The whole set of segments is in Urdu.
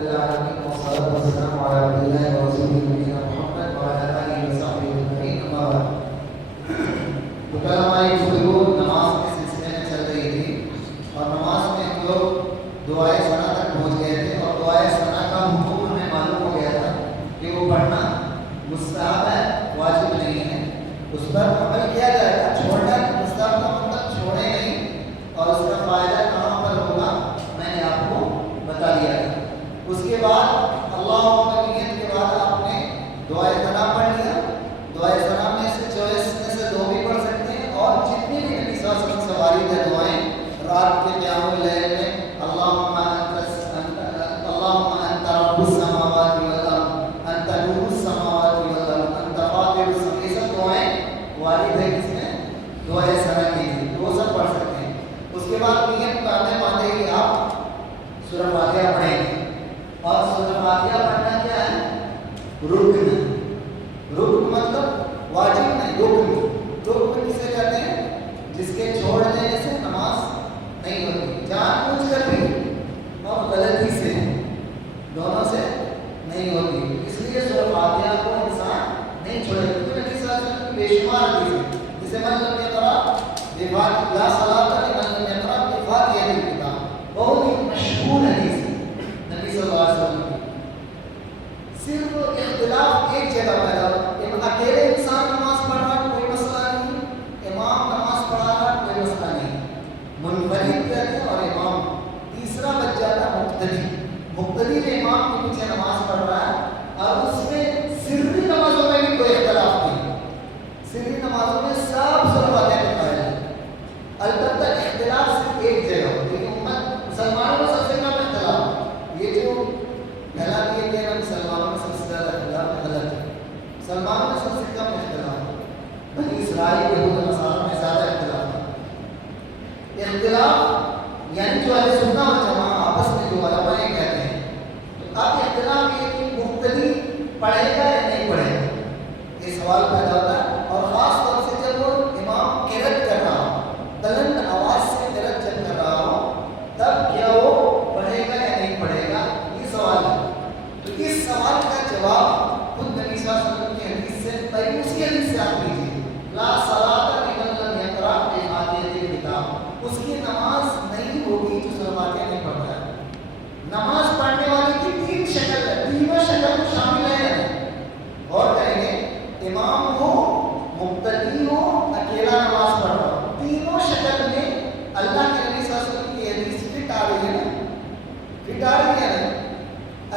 للعالمين والصلاة والسلام على عبد الله ورسوله نبينا محمد وعلى آله وصحبه أجمعين أما بعد. تو کل ہماری گفتگو نماز کے سلسلے میں چل رہی تھی اور نماز میں ہم لوگ دعائے ثنا تک پہنچ گئے تھے اور دعائے ثنا کا حکم ہمیں معلوم ہو گیا تھا کہ وہ پڑھنا مستحب ہے، واجب نہیں ہے، اس پر عمل کیا جائے گا، چھوڑنا مستحب کا مطلب چھوڑے نہیں اور اس کا فائدہ کہاں پر ہوگا میں نے آپ کو بتا دیا تھا. اس کے بعد اللہ نیت کے بعد آپ نے دعائے ثنا پڑھ لیا. دعائے ثنا میں سے چوائس میں سے دو بھی پڑھ سکتے ہیں اور جتنی بھی نبی صلی اللہ علیہ وسلم سے وارد ہے دعائیں رات کے قیام اللیل میں اللہم انت رب السماوات والارض انت نور السماوات والارض انت فاطر السماوات، یہ سب دعائیں وارد ہے کس میں دعائے ثنا کی تھی، وہ سب پڑھ سکتے ہیں. اس کے بعد نیت باندھے باندھے ہی آپ سورہ فاتحہ پڑھیں گے اور سورہ فاتحہ پڑھنا کیا ہے؟ رکن. رکن مطلب واجب نہیں، رکن. رکن کسے کہتے ہیں؟ جس کے چھوڑ دینے سے نماز نہیں ہوتی، جان بوجھ کر بھی اور غلطی سے، دونوں سے نہیں ہوتی. اس لیے سورہ فاتحہ کو انسان نہیں چھوڑے، کیونکہ نبی صلی اللہ علیہ وسلم کی بے شمار حدیث ہے جسے من لم یقرأ بفاتحہ لا صلاۃ لمن لم یقرأ بفاتحہ الکتاب، بہت ہی مشہور حدیث ہے نبی صلی اللہ علیہ وسلم کی. صرف اختلاف ایک جگہ پیدا ہو، اکیلے انسان نماز پڑھ رہا کوئی مسئلہ نہیں، امام نماز پڑھا رہا کوئی مسئلہ نہیں، منفرد کہتے ہیں اور امام. تیسرا بچ جاتا مقتدی. مقتدی جو امام کے پیچھے نماز پڑھ رہا ہے اور اس میں سری نمازوں میں بھی کوئی اختلاف نہیں، سری نمازوں میں سب سورہ فاتحہ کا قائل ہے. البتہ اختلاف صرف ایک جگہ ہوتی ہے، امت مسلمانوں میں سب سے کم اختلاف. یہ جو پہلا یہ کہ مسلمانوں میں سب سے زیادہ اختلاف غلط ہے، مسلمانوں میں سب سے کم اختلاف ہے، بنی اسرائیل یہود و نصارہ میں زیادہ اختلاف ہے. اختلاف یعنی جو اہل سنت والجماعت آپس میں جو علماء کہتے ہیں، تو اب اختلاف یہ کہ مقتدی پڑھے گا یا نہیں پڑھے گا، یہ سوال پیدا ہوتا ہے. اور خاص طور سے جب وہ امام قرأت کر رہا ہو، بلند آواز سے قرأت جب کر رہا ہو، تب کیا وہ پڑھے گا یا نہیں پڑھے گا، یہ سوال ہے. تو اس سوال کا جواب خود نبی صلی اللہ علیہ وسلم کی حدیث سے پہلے اسی حدیث سے آپ لیجیے، لا صلاۃ لمن لم یقرأ بفاتحۃ الکتاب. اس کی نماز نہیں ہوگی جو سورہ فاتحہ نہیں پڑھتا ہے. نماز پڑھنے والے کی تین شکل ہے، تینوں شکل کو شامل ہے. اور کہیں گے امام ہو، مقتدی ہو، اکیلا نماز پڑھ رہا ہو، تینوں شکل میں اللہ کے نبی صلی اللہ علیہ وسلم کی حدیث فٹ آ رہی ہے نا، فٹ آ رہی ہے نا.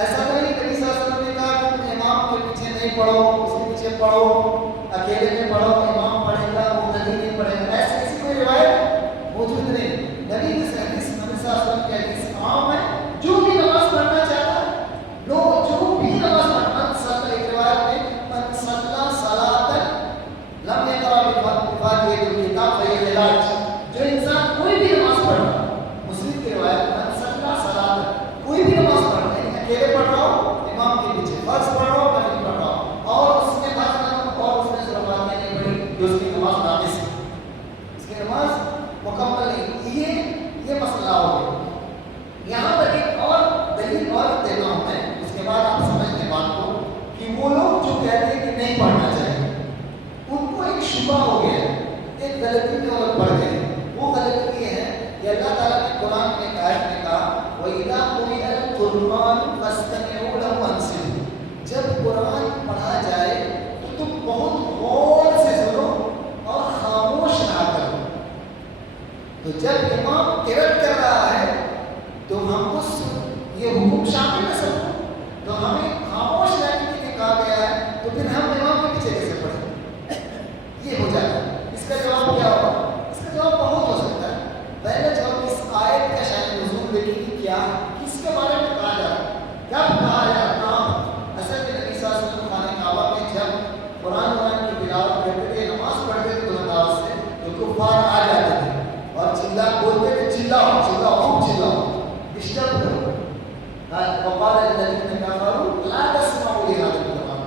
ایسا نہیں نبی صلی اللہ علیہ وسلم نے کہا کہ تم امام کے پیچھے نہیں پڑھو، اس کے پیچھے پڑھو، اکیلے میں پڑھو، امام پڑھے گا مقتدی نہیں پڑھے گا، ایسی کسی کوئی روایت موجود نہیں. نبی کی حدیث نبی صلی اللہ علیہ وسلم کی حدیث عام ہے، جو بھی نماز پڑھنا چاہتا ہے لوگ جو بھی نماز پڑھنا صلی ایک روایت میں من صلی صلاۃ لم یقرأ بفاتحۃ الکتاب فہی علاج، جو انسان کوئی بھی نماز پڑھنا، مسلم کی روایت من صلی صلاۃ، کوئی بھی نماز پڑھنا، اکیلے پڑھ رہا ہو، امام کے پیچھے فرض پڑھ رہا ہو، نہیں پڑھ رہا ہو، اور اس میں فرض نہ اور اس میں سورہ فاتحہ نہیں پڑھی، جو اس کی نماز ناقص ہے، اس کی نماز مکمل نہیں. یہ مسئلہ ہو گیا. یہاں پر ایک اور دلیل اور دیتا ہوں میں، اس کے بعد آپ سمجھ لیں بات کو، کہ وہ لوگ جو کہتے ہیں کہ نہیں پڑھنا چاہیے، ان کو ایک شبہ ہو گیا ہے، ایک غلطی میں وہ لوگ پڑھ گئے. وہ غلطی یہ ہے کہ اللہ تعالیٰ نے قرآن میں آیت میں کہا وَإِذَا قُرِئَ الْقُرْآنُ فَاسْتَمِعُوا لَهُ وَأَنصِتُوا، جب قرآن پڑھا جائے تو تم بہت غور سے سنو اور خاموش رہا کرو. تو جب امام قرأت کر رہا ہے تو ہم کو یہ حکم شامل ہے سب، تو ہمیں خاموش رہنے کے لیے کہا گیا ہے، تو پھر ہم امام کے پیچھے کیسے پڑھیں؟ یہ ہو جاتا ہے. اس کا جواب کیا ہوگا؟ اس کا جواب بہت ہو سکتا ہے. پہلے جواب اس آیت کا شاید نزول دیکھیں کہ کیا کس کے بارے میں کہا جا رہا ہے، کب کہا جا رہا ہے. اصل میں نبی صلی اللہ علیہ وسلم خانہ کعبہ میں جب قرآن کی تلاوت کرتے تھے، نماز پڑھتے تھے بلند آواز سے، تو کفار آ جاتے تھے اور چلا بولتے تھے چلاؤ چلاؤ خوب چلاؤ، ڈسٹرب کرو. وقال الذين كفروا لا تسمعوا لهذا القرآن،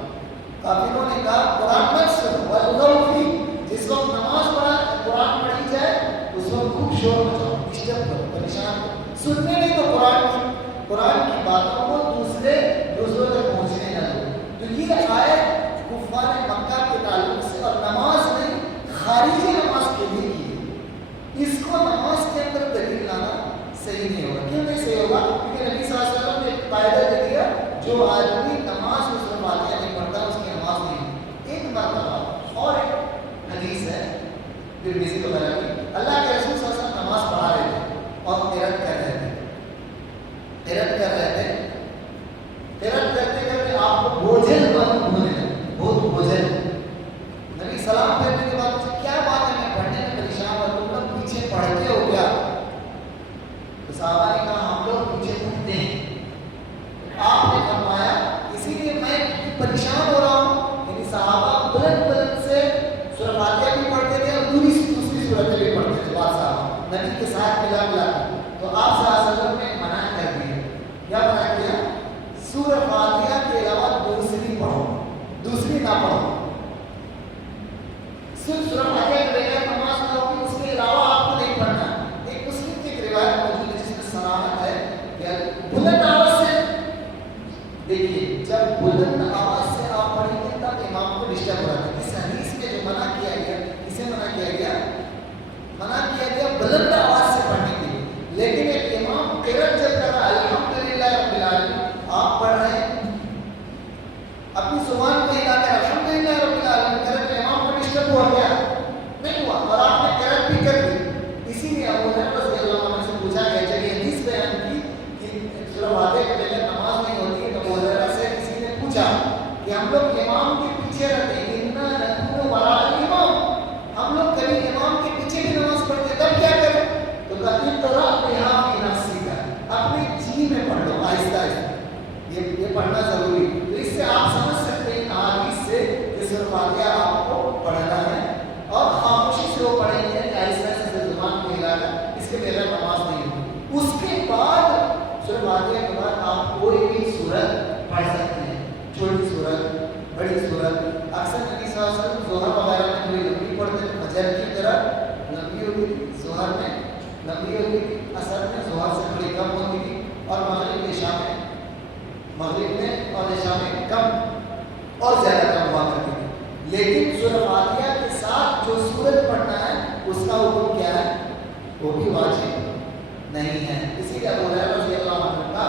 کافروں نے کہا قرآن مت سنو والغوا فيه، جس وقت نماز پڑھا قرآن پڑھی جائے اس وقت خوب شور مچاؤ، ڈسٹرب کرو، پریشان کرو. سننے نہیں تو قرآن کی باتوں کو دوسرے جو آدمی نماز میں سورہ فاتحہ نہیں پڑھتا اس کی نماز نہیں. ایک مرتبہ اور ایک حدیث ہے ترمذی وغیرہ کی, اللہ کے رسول صلی اللہ علیہ وسلم نماز پڑھا رہے تھے اور قرأت کر رہے تھے. قرأت کر رہے تھے, قرأت کرتے کرتے آپ کو بوجھل ہونے لگے, بہت بوجھل. نبی سلام پھیرنے کے بعد کیا بات ہے, میں پڑھنے میں پریشان ہوا, تم لوگ پیچھے پڑھتے ہو کیا؟ تو صحابہ نے کہا ہم لوگ پیچھے پڑھتے ہیں. آپ نے فرمایا اسی لیے میں پریشان ہو رہا ہوں. یعنی صحابہ بلند بلند سے سورہ فاتحہ بھی پڑھتے تھے اور دوسری سورتیں بھی پڑھتے تھے بعض صحابہ نبی کے ساتھ ملا ملا. تو آپ صلی اللہ علیہ وسلم نے منع کر دیا. کیا منع کیا؟ سورہ فاتحہ کے علاوہ دوسری پڑھو, دوسری نہ پڑھو. صرف سورہ فاتحہ کے بغیر نماز نہ ہوگی, اس کے علاوہ آپ کو نہیں پڑھنا. ایک مسلم کی ایک روایت موجود ہے جس میں صراحت ہے کہ بلند آواز سے, دیکھیے جب بلند آواز سے آپ پڑھیں گے تب امام کو ڈسٹرب ہو رہا ہے. اس حدیث میں جو منع کیا گیا, اسے منع کیا گیا, منع کیا گیا بلند آواز سے پڑھنے کے لیے. لیکن ایک امام قرأت جب کر رہا ہے الحمدللہ رب العالمین, آپ پڑھ رہے ہیں اپنی زبان کو ہلا کر الحمدللہ رب العالمین کر رہے, امام کو ڈسٹرب ہوا کیا؟ نہیں ہوا, اور آپ نے قرأت بھی کر دی. اسی لیے ابو ہریرہ رضی اللہ عنہ سے پوچھا گیا, جب یہ حدیث بیان کی کہ سورہ فاتحہ کے بغیر نماز نہیں ہوتی ہے, تو ابو ہریرہ سے کسی نے پوچھا کہ ہم لوگ امام کے پیچھے رہتے ہیں, انا نکون وراء الامام, ہم لوگ کبھی امام کے پیچھے بھی نماز پڑھتے تب کیا کریں؟ تو کہا اقرأ بہا فی نفسک, اپنے جی میں پڑھ لو آہستہ آہستہ. یہ پڑھنا ضروری. تو اس سے آپ سمجھ سکتے ہیں حدیث سے کہ سورہ فاتحہ آپ کو پڑھنا ہے اور خاموشی سے وہ پڑھیں گے آہستہ آہستہ زبان کو ہلا کر, اس کے بغیر نماز نہیں ہوگی. اس کے بعد سورہ فاتحہ کے بعد آپ کوئی بھی سورت پڑھ سکتے ہیں, چھوٹی سورت, بڑی سورت. اکثر نبی صلی اللہ علیہ وسلم ظہر وغیرہ میں تھوڑی لمبی پڑھتے تھے, فجر کی طرح لمبی ہوتی تھی, ظہر میں لمبی ہوتی تھی, اثر میں ظہر سے تھوڑی کم ہوتی تھی, اور مغرب عشاء میں اور عشاء میں کم اور زیادہ کم ہوا کرتی تھی. لیکن سورہ فاتحہ کے ساتھ جو سورت پڑھنا ہے اس کا حکم کیا ہے؟ وہ بھی واجب نہیں ہے. اسی لیے ابو ہریرہ رضی اللہ عنہ کا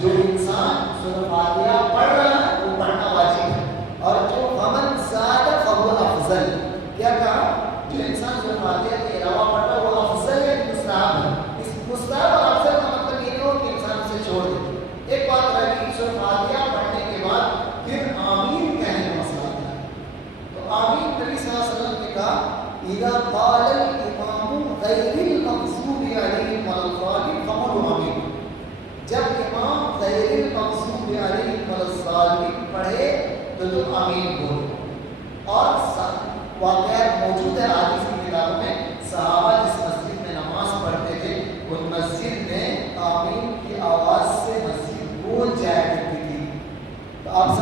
جو انسان سورہ فاتحہ پڑھ رہا ہے وہ پڑھنا واجب ہے, اور جو فمن زاد فهو افضل, کیا کہا؟ جو انسان سورہ فاتحہ کے علاوہ پڑھ رہا ہے وہ افضل ہے, مستحب ہے. اس مستحب اور افضل کا مطلب یہ نہیں ہو کہ انسان اسے چھوڑ دے. ایک بات رہی سورہ فاتحہ پڑھنے کے بعد پھر آمین کہنے کا مسئلہ آتا ہے. تو آمین نبی صلی اللہ علیہ وسلم نے کہا اذا قال الامام غیر المغضوب علیہم ولا الضالین فقولوا آمین. جب امام غیر المغضوب علیہم ولا الضالین پڑھے تو تم آمین بولو. اور واقعہ موجود ہے حدیث کی کتابوں میں, صحابہ جس مسجد میں نماز پڑھتے تھے ان مسجد میں آمین کی آواز سے مسجد گونج جایا کرتی تھی. تو آپ